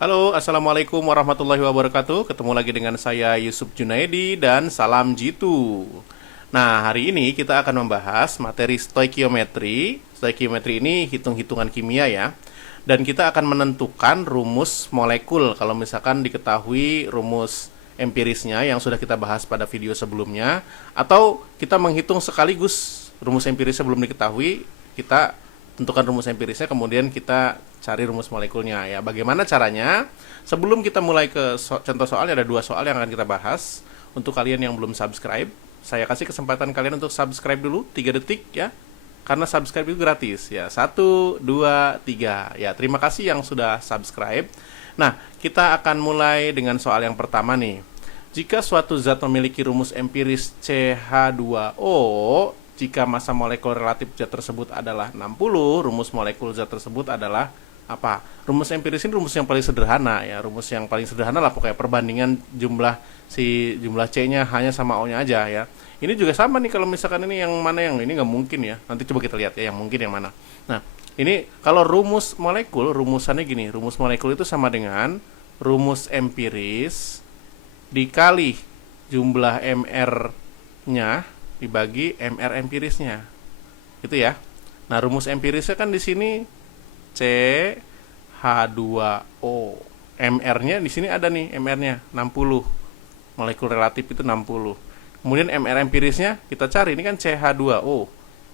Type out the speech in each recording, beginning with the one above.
Halo, Assalamualaikum warahmatullahi wabarakatuh. Ketemu lagi dengan saya Yusuf Junaidi dan salam jitu. Nah, hari ini kita akan membahas materi stoikiometri. Stoikiometri ini hitung-hitungan kimia ya. Dan kita akan menentukan rumus molekul kalau misalkan diketahui rumus empirisnya yang sudah kita bahas pada video sebelumnya, atau kita menghitung sekaligus rumus empirisnya belum diketahui, kita tentukan rumus empirisnya, kemudian kita cari rumus molekulnya ya. Bagaimana caranya? Sebelum kita mulai ke contoh soalnya, ada dua soal yang akan kita bahas. Untuk kalian yang belum subscribe, saya kasih kesempatan kalian untuk subscribe dulu 3 detik ya. Karena subscribe itu gratis ya. 1, 2, 3 ya. Terima kasih yang sudah subscribe. Nah, kita akan mulai dengan soal yang pertama nih. Jika suatu zat memiliki rumus empiris CH2O, jika massa molekul relatif zat tersebut adalah 60, rumus molekul zat tersebut adalah apa? Rumus empiris ini rumus yang paling sederhana ya. Rumus yang paling sederhana lah pokoknya, perbandingan jumlah C-nya hanya sama O-nya aja ya. Ini juga sama nih, kalau misalkan ini yang mana yang ini nggak mungkin ya. Nanti coba kita lihat ya yang mungkin yang mana. Nah, ini kalau rumus molekul, rumusannya gini. Rumus molekul itu sama dengan rumus empiris dikali jumlah MR-nya dibagi MR empirisnya. Itu ya. Nah, rumus empirisnya kan di sini CH2O. MR-nya di sini ada nih, MR-nya 60. Molekul relatif itu 60. Kemudian MR empirisnya kita cari, ini kan CH2O.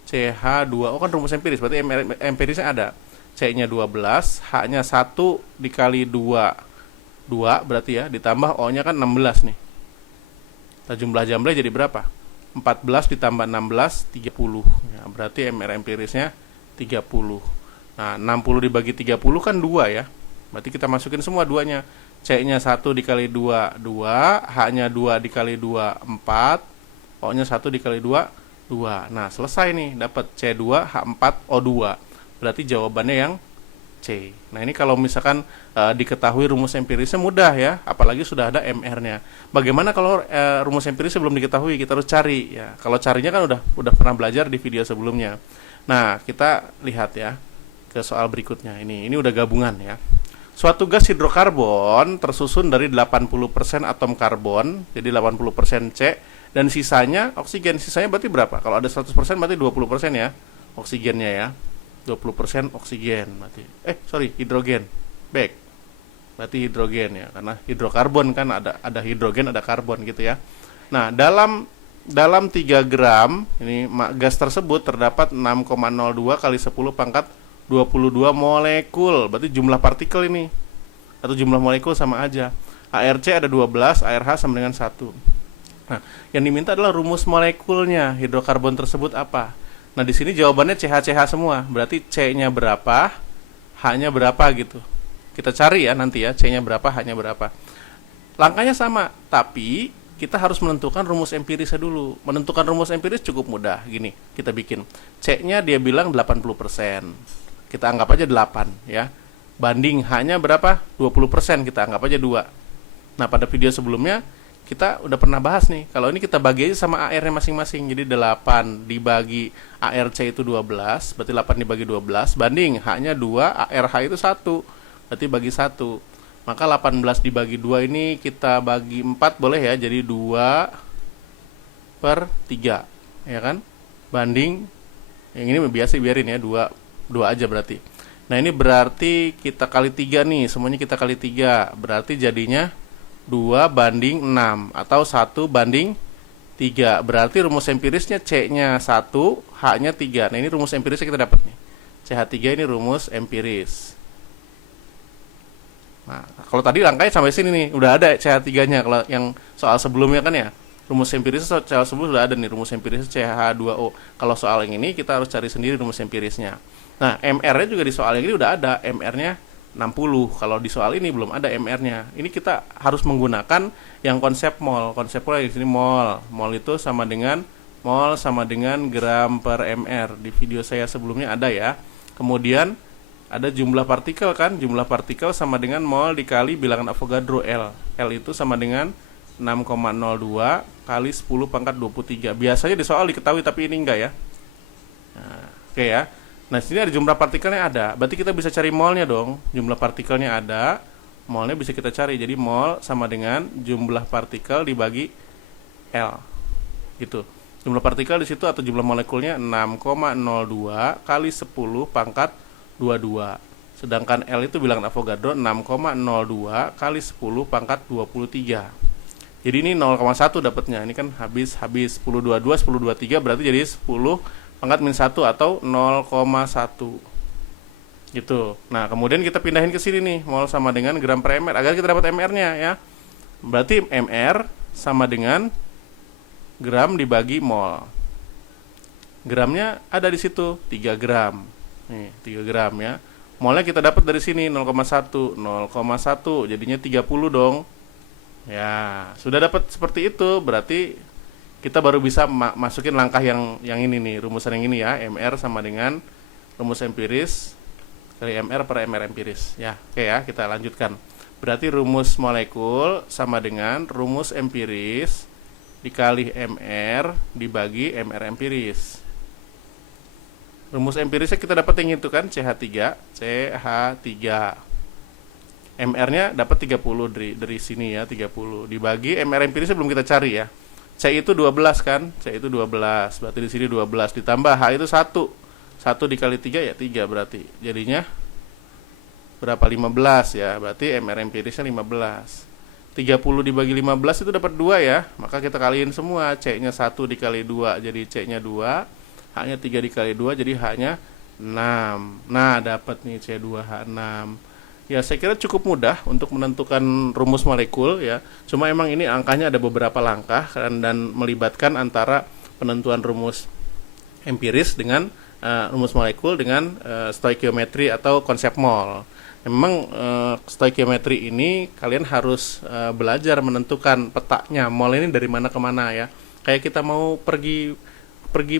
CH2O kan rumus empiris, berarti MR empirisnya ada. C-nya 12, H-nya 1 dikali 2. 2 berarti ya, ditambah O-nya kan 16 nih. Kita jumlah-jumlah jadi berapa? 14 ditambah 16, 30 ya, berarti MR empirisnya 30. Nah, 60 dibagi 30 kan 2 ya. Berarti kita masukin semua duanya. C-nya 1 dikali 2, 2. H-nya 2 dikali 2, 4. O-nya 1 dikali 2, 2. Nah, selesai nih. Dapat C2, H4, O2. Berarti jawabannya yang C. Nah, ini kalau misalkan diketahui rumus empirisnya mudah ya. Apalagi sudah ada MR-nya. Bagaimana kalau rumus empirisnya belum diketahui? Kita harus cari ya. Kalau carinya kan udah pernah belajar di video sebelumnya. Nah, kita lihat ya ke soal berikutnya. Ini udah gabungan ya. Suatu gas hidrokarbon tersusun dari 80% atom karbon, jadi 80% C, dan sisanya oksigen. Sisanya berarti berapa? Kalau ada 100% berarti 20% ya oksigennya ya. 20% oksigen berarti. Hidrogen. Baik. Berarti hidrogen ya, karena hidrokarbon kan ada hidrogen, ada karbon gitu ya. Nah, dalam 3 gram ini gas tersebut terdapat 6,02 kali 10 pangkat 22 molekul. Berarti jumlah partikel ini atau jumlah molekul sama aja. ARC ada 12, ARH sama dengan 1. Nah, yang diminta adalah rumus molekulnya. Hidrokarbon tersebut apa? Nah, di sini jawabannya CH semua. Berarti C-nya berapa, H-nya berapa gitu. Kita cari ya nanti ya, C-nya berapa, H-nya berapa. Langkahnya sama, tapi kita harus menentukan rumus empirisnya dulu. Menentukan rumus empiris cukup mudah. Gini, kita bikin. C-nya dia bilang 80%. Kita anggap aja 8 ya. Banding H-nya berapa? 20%, kita anggap aja 2. Nah, pada video sebelumnya kita udah pernah bahas nih. Kalau ini kita bagi aja sama AR-nya masing-masing. Jadi 8 dibagi ARC itu 12, berarti 8 dibagi 12 banding H-nya 2, ARH itu 1. Berarti bagi 1. Maka 18 dibagi 2 ini kita bagi 4 boleh ya. Jadi 2/3 ya kan? Banding yang ini biasa biarin ya, 2 aja berarti. Nah, ini berarti kita kali 3 nih. Semuanya kita kali 3. Berarti jadinya 2 banding 6 atau 1 banding 3. Berarti rumus empirisnya C-nya 1, H-nya 3. Nah, ini rumus empirisnya kita dapat nih. CH3 ini rumus empiris. Nah, kalau tadi langkahnya sampai sini nih, udah ada CH3-nya. Kalau yang soal sebelumnya kan ya, rumus empirisnya soal sebelum sudah ada nih, rumus empirisnya CH2O. Kalau soal yang ini kita harus cari sendiri rumus empirisnya. Nah, MR-nya juga di soal yang ini udah ada, MR-nya 60. Kalau di soal ini belum ada MR-nya. Ini kita harus menggunakan yang konsep mol. Konsep mol di sini mol. Mol itu sama dengan gram per mr. Di video saya sebelumnya ada ya. Kemudian ada jumlah partikel kan? Jumlah partikel sama dengan mol dikali bilangan Avogadro L. L itu sama dengan 6,02 kali 10 pangkat 23. Biasanya di soal diketahui, tapi ini enggak ya. Nah, oke ya. Nah, sini ada jumlah partikelnya ada. Berarti kita bisa cari molnya dong. Jumlah partikelnya ada. Molnya bisa kita cari. Jadi mol sama dengan jumlah partikel dibagi L. Gitu. Jumlah partikel di situ atau jumlah molekulnya 6,02 kali 10 pangkat 22. Sedangkan L itu bilangan Avogadro 6,02 kali 10 pangkat 23. Jadi ini 0,1 dapatnya. Ini kan habis 10 22 10 23 berarti jadi 10 pangkat min 1 atau 0,1. Gitu. Nah, kemudian kita pindahin ke sini nih, mol sama dengan gram per mr agar kita dapat mr-nya ya. Berarti mr sama dengan gram dibagi mol. Gramnya ada di situ, 3 gram. Nih, 3 gram ya. Molnya kita dapat dari sini 0,1. 0,1 jadinya 30 dong. Ya, sudah dapat seperti itu, berarti kita baru bisa masukin langkah yang ini nih, rumusan yang ini ya. Mr sama dengan rumus empiris kali mr per mr empiris. Ya, oke ya, kita lanjutkan. Berarti rumus molekul sama dengan rumus empiris dikali mr dibagi mr empiris. Rumus empirisnya kita dapat yang itu kan, CH3. MR-nya dapat 30 dari sini ya, 30 dibagi MR empirisnya belum kita cari ya. C itu 12 kan? C itu 12. Berarti di sini 12 ditambah H itu 1. 1 dikali 3 ya 3 berarti. Jadinya berapa? 15 ya. Berarti MR empirisnya 15. 30 dibagi 15 itu dapat 2 ya. Maka kita kaliin semua. C-nya 1 dikali 2 jadi C-nya 2. H-nya 3 dikali 2 jadi H-nya 6. Nah, dapat nih C2H6. Ya, saya kira cukup mudah untuk menentukan rumus molekul ya. Cuma emang ini angkanya ada beberapa langkah dan melibatkan antara penentuan rumus empiris dengan rumus molekul dengan stoikiometri atau konsep mol. Memang stoikiometri ini kalian harus belajar menentukan petanya mol ini dari mana ke mana ya. Kayak kita mau pergi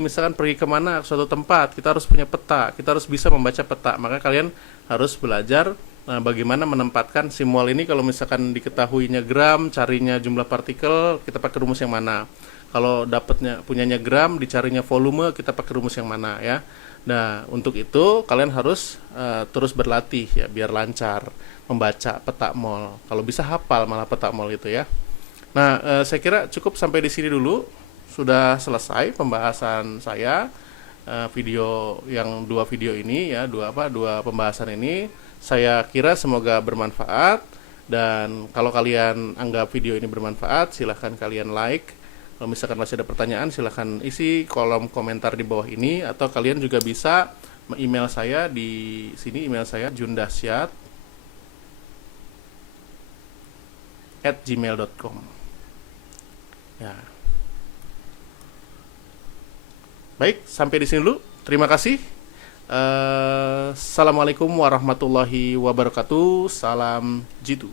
misalkan pergi kemana suatu tempat, kita harus punya peta, kita harus bisa membaca peta. Maka kalian harus belajar bagaimana menempatkan si mol ini. Kalau misalkan diketahuinya gram, carinya jumlah partikel, kita pakai rumus yang mana. Kalau punyanya gram, dicarinya volume, kita pakai rumus yang mana ya. Nah, untuk itu kalian harus terus berlatih ya biar lancar membaca peta mol. Kalau bisa hafal malah peta mol itu ya. Nah, saya kira cukup sampai di sini dulu. Sudah selesai pembahasan saya dua video ini ya, dua pembahasan ini. Saya kira semoga bermanfaat, dan kalau kalian anggap video ini bermanfaat, silahkan kalian like. Kalau misalkan masih ada pertanyaan, silahkan isi kolom komentar di bawah ini, atau kalian juga bisa email saya di sini. Email saya jundasyat@gmail.com ya. Baik, sampai di sini dulu. Terima kasih. Assalamualaikum warahmatullahi wabarakatuh. Salam jitu.